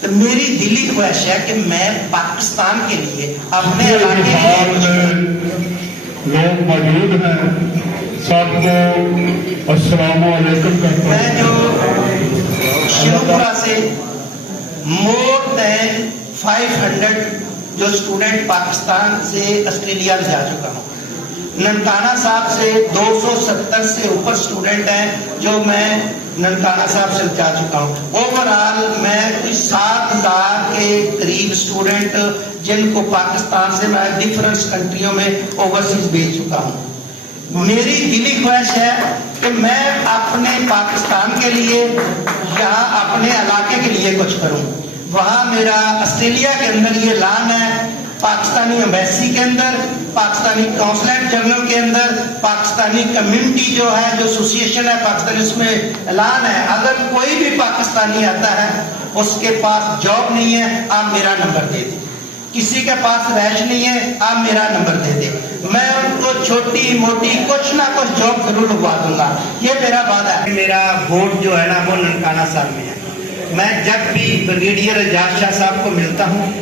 تو میری دلی خواہش ہے کہ میں پاکستان کے لیے اپنے علاقے کے لیے لوگ موجود ہیں، سب کو السلام علیکم کہتا ہوں۔ میں جو شروپورہ سے مور دین 500 جو اسٹوڈنٹ پاکستان سے آسٹریلیا جا چکا ہوں، ننکانہ صاحب سے 270 سے اوپر اسٹوڈنٹ ہیں جو میں ننکانہ صاحب سے جا چکا ہوں۔ اوور آل میں کوئی 7000 کے قریب اسٹوڈنٹ جن کو پاکستان سے میں ڈفرنٹ کنٹریوں میں اوورسیز بھیج چکا ہوں۔ میری دلی خواہش ہے کہ میں اپنے پاکستان کے لیے یا اپنے علاقے کے لیے کچھ کروں۔ وہاں میرا آسٹریلیا کے اندر یہ اعلان ہے، پاکستانی ایمبیسی کے اندر، پاکستانی قونصلیٹ جنرل کے اندر، پاکستانی کمیونٹی جو ہے، جو ایسوسیشن ہے پاکستانی، اس میں اعلان ہے اگر کوئی بھی پاکستانی آتا ہے اس کے پاس جاب نہیں ہے، آپ میرا نمبر دے دیں۔ کسی کے پاس رہائش نہیں ہے، آپ میرا نمبر دے دیں، میں ان کو چھوٹی موٹی کچھ نہ کچھ جاب ضرور لگوا دوں گا، یہ میرا وعدہ ہے۔ میرا ووٹ جو ہے نا وہ ننکانہ صاحب میں ہے۔ میں جب بھی بریگیڈیئر اعجاز شاہ صاحب کو ملتا ہوں،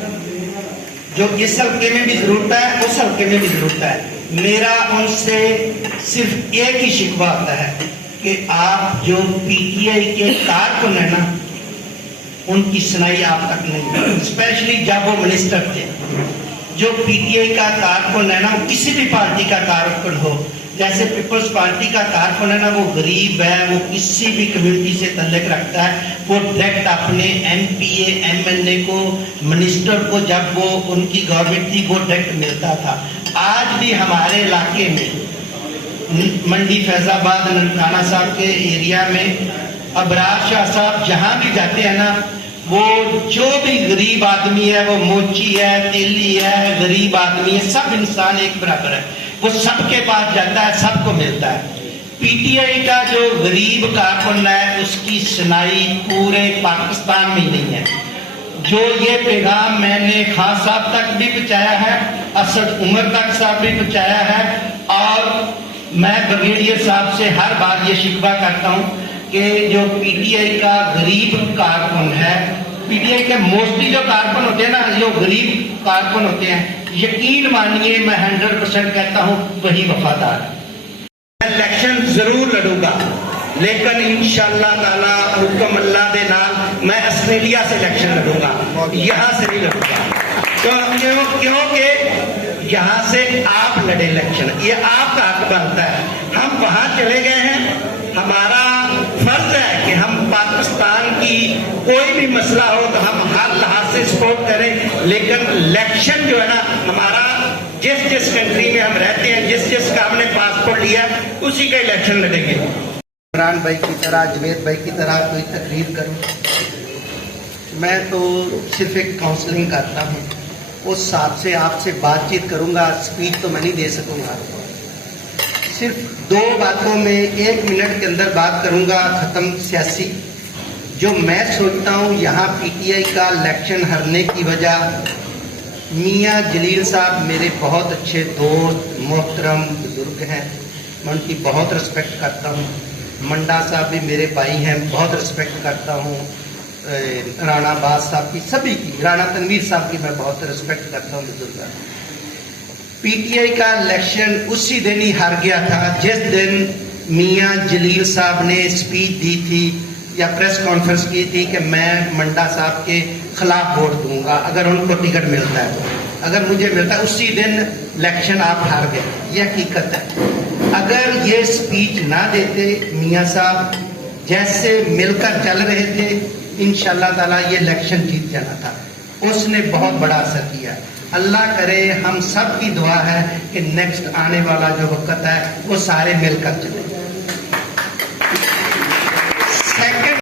جو اس حلقے میں بھی ضرورت ہے اس حلقے میں بھی ضرورت ہے، میرا ان سے صرف ایک ہی شکوہ آتا ہے کہ آپ جو پی ٹی آئی کے کارکن ہیں نا، ان کی سنائی آپ تک نہیں، اسپیشلی جب وہ منسٹر تھے۔ جو پی ٹی آئی کا کارکن ہے نا، وہ کسی بھی پارٹی کا کارکن ہو، جیسے پیپلز پارٹی کا کارکن ہے نا، وہ غریب ہے، وہ کسی بھی کمیونٹی سے تعلق رکھتا ہے، وہ ڈائریکٹ اپنے M P A M N A کو، منسٹر کو، جب وہ ان کی گورنمنٹ تھی وہ ڈائریکٹ ملتا تھا۔ آج بھی ہمارے علاقے میں منڈی فیض آباد ننکانہ صاحب کے ایریا میں ابرار شاہ صاحب جہاں بھی جاتے ہیں نا، وہ جو بھی غریب آدمی ہے، وہ موچی ہے، تیلی ہے، غریب آدمی ہے، سب انسان ایک برابر ہے، وہ سب کے پاس جاتا ہے، سب کو ملتا ہے۔ پی ٹی آئی کا جو غریب کارکن ہے اس کی سنائی پورے پاکستان میں نہیں ہے۔ جو یہ پیغام میں نے خان صاحب تک بھی پہنچایا ہے، اسد عمر تک صاحب بھی پہنچایا ہے، اور میں بریگیڈیئر صاحب سے ہر بار یہ شکوہ کرتا ہوں کہ جو پی ٹی آئی کا غریب کارکن ہے، پی ٹی آئی کے موسٹلی جو کارکن ہوتے ہیں نا، جو غریب کارکن ہوتے ہیں، یقین مانیے میں 100% کہتا ہوں وہی وفادار ہے۔ میں الیکشن ضرور لڑوں گا، لیکن انشاءاللہ تعالی حکم اللہ دے نال میں آسٹریلیا سے الیکشن لڑوں گا، یہاں سے نہیں لڑوں گا۔ کیونکہ یہاں سے آپ لڑے الیکشن، یہ آپ کا حق بنتا ہے۔ ہم وہاں چلے گئے ہیں، ہمارا فرض ہے کہ ہم پاکستان کی کوئی بھی مسئلہ ہو تو ہم ہر لحاظ سے سپورٹ کریں، لیکن الیکشن جو ہے نا ہمارا جس کنٹری میں ہم رہتے ہیں، جس کا ہم نے پاسپورٹ لیا اسی کا الیکشن لڑیں گے۔ عمران بھائی کی طرح، جوید بھائی کی طرح کوئی تقریر کروں؟ میں تو صرف ایک کاؤنسلنگ کرتا ہوں، اس حساب سے آپ سے بات چیت کروں گا، اسپیچ تو میں نہیں دے سکوں گا۔ صرف 2 باتوں میں 1 منٹ کے اندر بات کروں گا، ختم سیاسی۔ جو میں سوچتا ہوں یہاں پی ٹی آئی کا الیکشن ہارنے کی وجہ، میاں جلیل صاحب میرے بہت اچھے دوست، محترم بزرگ ہیں، میں ان کی بہت رسپیکٹ کرتا ہوں۔ منڈا صاحب بھی میرے بھائی ہیں، بہت رسپیکٹ کرتا ہوں۔ رانا باز صاحب کی، سبھی کی، رانا تنویر صاحب کی میں بہت رسپیکٹ کرتا ہوں، بزرگ۔ پی ٹی آئی کا الیکشن اسی دن ہی ہار گیا تھا جس دن میاں جلیل صاحب نے اسپیچ دی تھی یا پریس کانفرنس کی تھی کہ میں منڈا صاحب کے خلاف ووٹ دوں گا اگر ان کو ٹکٹ ملتا ہے، اگر مجھے ملتا ہے۔ اسی دن الیکشن آپ ہار گئے، یہ حقیقت ہے۔ اگر یہ اسپیچ نہ دیتے میاں صاحب، جیسے مل کر چل رہے تھے، انشاءاللہ تعالیٰ یہ الیکشن جیت جانا تھا۔ اس نے بہت بڑا اثر کیا۔ اللہ کرے، ہم سب کی دعا ہے کہ نیکسٹ آنے والا جو وقت ہے وہ سارے مل کر چلیں۔